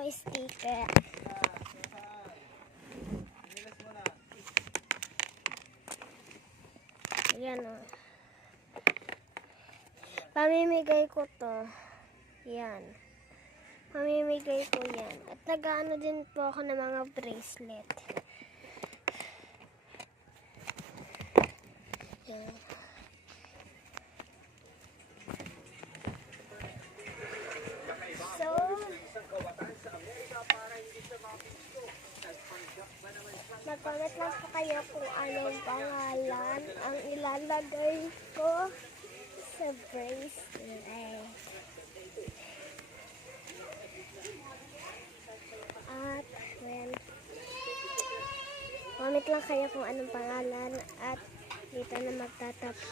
Ito sticker. Ayan o. Pamimigay ko to. Yan. Pamimigay ko yan. At nag-ano din po ako ng mga bracelet. Yan. So, mag-comment lang po kayo kung anong pangalan ang ilalagay ko sa bracelet. At, well, comment lang kayo kung anong pangalan at dito na magtatapos